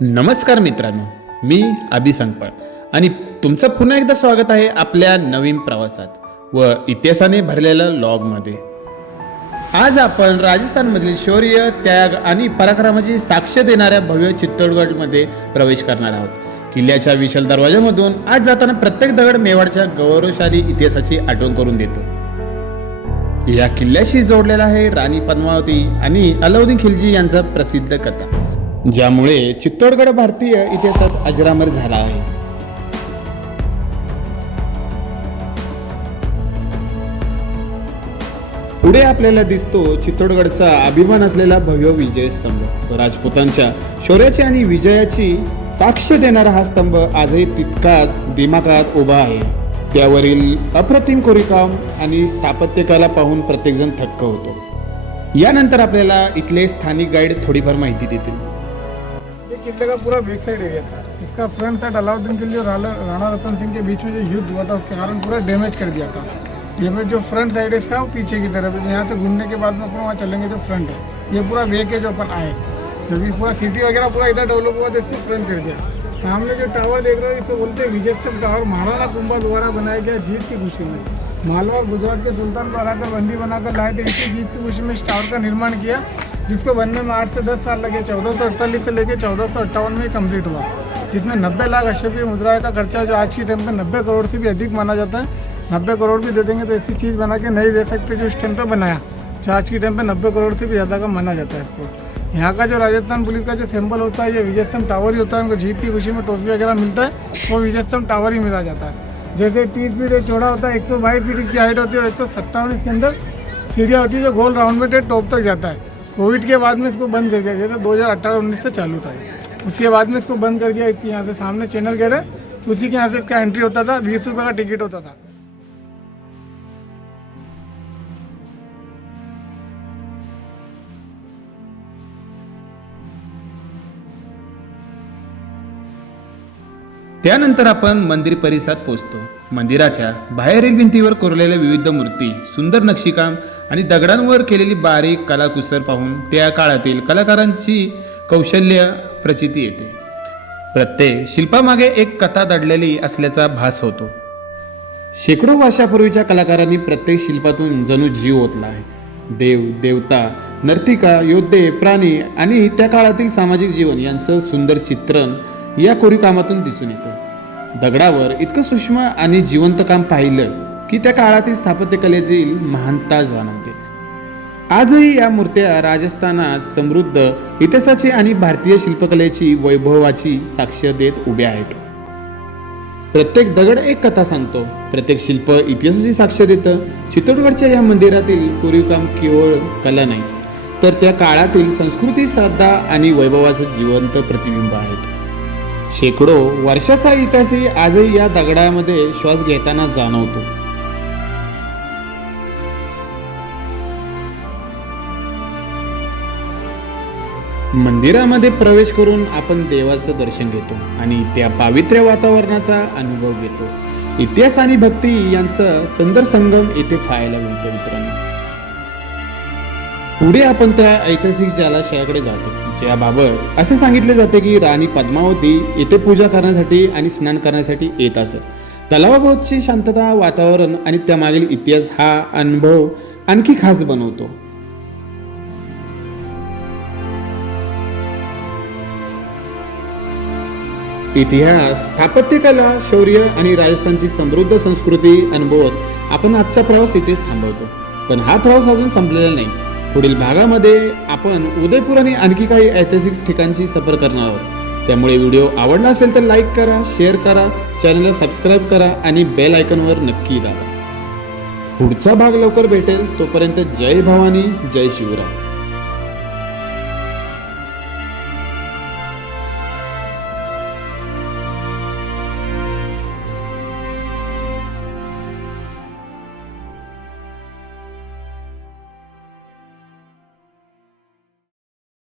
नमस्कार मित्रांनो, मी अभि संगपाळ आणि तुमचं पुन्हा एकदा स्वागत आहे आपल्या नवीन प्रवासात व इतिहासाने भरलेल्या लॉगमध्ये. आज आपण राजस्थानमधील शौर्य, त्याग आणि पराक्रमाची साक्ष देणाऱ्या भव्य चित्तोडगडमध्ये प्रवेश करणार आहोत. किल्ल्याच्या विशाल दरवाजामधून आज जाताना प्रत्येक दगड मेवाडच्या गौरवशाली इतिहासाची आठवण करून देतो. या किल्ल्याशी जोडलेला आहे राणी पद्मावती आणि अलाउद्दीन खिलजी यांचा प्रसिद्ध कथा, ज्यामुळे चित्तोडगड भारतीय इतिहासात अजरामर झाला आहे. पुढे आपल्याला दिसतो चित्तोडगडचा अभिमान असलेला भव्य विजय स्तंभ. राजपुतांच्या शौर्याची आणि विजयाची साक्ष देणारा हा स्तंभ आजही तितकाच दिमागात उभा आहे. त्यावरील अप्रतिम कोरीवकाम आणि स्थापत्यकला पाहून प्रत्येकजण थक्क होतो. यानंतर आपल्याला इथले स्थानिक गाईड थोडीफार माहिती देतील. किले का पूरा बैक साइड एरिया था. इसका फ्रंट साइड अलाउद्दीन खिलजी और राणा रतन सिंह के बीच में जो युद्ध हुआ था उसके कारण पूरा डैमेज कर दिया था. ये में जो फ्रंट साइड है इसका वो पीछे की तरफ है. यहाँ से घूमने के बाद में अपन वहाँ चलेंगे. जो फ्रंट है ये पूरा बैक है जो अपन आए, जब भी पूरा सिटी वगैरह पूरा इधर डेवलप हुआ तो इसको फ्रंट कर दिया. सामने जो टावर देख रहे हो इसको बोलते हैं विजयस्तंभ टावर. महाराणा कुंभा द्वारा बनाया गया जीत की खुशी में. मालवा और गुजरात के सुल्तान को हराकर बंदी बनाकर लाए थे. इसी जीत की खुशी में इस टावर का निर्माण किया, जिसको बनने में 8 से 10 साल लगे. 1448 से लेकर 1458 में कंप्लीट हुआ, जिसमें 90 लाख अशरफी मुद्राएं का खर्चा जो आज के टाइम पे 90 करोड़ से भी अधिक माना जाता है. 90 करोड़ भी दे देंगे तो ऐसी चीज़ बना के नहीं दे सकते जो इस टाइम पे बनाया, जो आज के टाइम पे 90 करोड़ से भी ज़्यादा का माना जाता है इसको. यहाँ का जो राजस्थान पुलिस का जो सिंबल होता है ये विजयस्तंभ टावर ही होता है. उनको जीत की खुशी में टॉफी वगैरह मिलता है, वो विजयस्तंभ टावर ही मिला जाता है. जैसे 30 फीट चौड़ा होता है, 122 फीट की हाइट होती है और 157 इसके अंदर सीढ़ियाँ होती है जो गोल राउंड में टॉप तक जाता है. कोविड के बाद में इसको बंद कर दिया. जैसे 2018-19 से चालू था, उसके बाद में इसको बंद कर दिया. इसके यहाँ से सामने चैनल गेट है, उसी के यहाँ से इसका एंट्री होता था. 20 रुपये का टिकट होता था. त्यानंतर आपण मंदिर परिसरात पोहोचतो. मंदिराच्या बाहेरील भिंतीवर कोरलेल्या विविध मूर्ती, सुंदर नक्षीकाम आणि दगडांवर केलेली बारीक कलाकुसर पाहून त्या काळातील कलाकारांची कौशल्य प्रचिती येते. प्रत्येक शिल्पामागे एक कथा दडलेली असल्याचा भास होतो. शेकडो वर्षापूर्वीच्या कलाकारांनी प्रत्येक शिल्पातून जणू जीव ओतला आहे. देव, देवता, नर्तिका, योद्धे, प्राणी आणि त्या काळातील सामाजिक जीवन यांचं सुंदर चित्रण या कोरीवकामातून दिसून येतं. दगडावर इतकं सूक्ष्म आणि जिवंत काम पाहिलं की त्या काळातील स्थापत्यकलेतील महानता जाणवते. आजही या मूर्त्या राजस्थानात समृद्ध इतिहासाची आणि भारतीय शिल्पकलेची वैभवाची साक्ष देत उभ्या आहेत. प्रत्येक दगड एक कथा सांगतो, प्रत्येक शिल्प इतिहासाची साक्ष देतं. चित्तोडगडच्या या मंदिरातील कोरीवकाम केवळ कला नाही, तर त्या काळातील संस्कृती, श्रद्धा आणि वैभवाचं जिवंत प्रतिबिंब आहेत. शेकडो वर्षाचा इतिहासही आजही या दगडामध्ये श्वास घेताना जाणवतो. मंदिरामध्ये प्रवेश करून आपण देवाचं दर्शन घेतो आणि त्या पावित्र्य वातावरणाचा अनुभव घेतो. इतिहास आणि भक्ती यांचा सुंदर संगम येथे पाहायला मिळतो. मित्रांनो, पुढे आपण त्या ऐतिहासिक जलाशयाकडे जातो, ज्याबाबत असे सांगितले जाते की राणी पद्मावती येथे पूजा करण्यासाठी आणि स्नान करण्यासाठी येत असत. तलावाभोवतीची शांतता, वातावरण आणि त्यामागील इतिहास हा अनुभव आणखी खास बनवतो. इतिहास, स्थापत्यकला, शौर्य आणि राजस्थानची समृद्ध संस्कृती अनुभवत आपण आजचा प्रवास इथेच थांबवतो. पण हा प्रवास अजून संपलेला नाही. पुढील भागामध्ये आपण उदयपूर आणि आणखी काही ऐतिहासिक ठिकाणची सफर करणार आहोत. त्यामुळे व्हिडिओ आवडला असेल तर लाईक करा, शेअर करा, चॅनलला सबस्क्राईब करा आणि बेल आयकॉनवर नक्की दाबा. पुढचा भाग लवकर भेटेल. तोपर्यंत जय भवानी, जय शिवराय.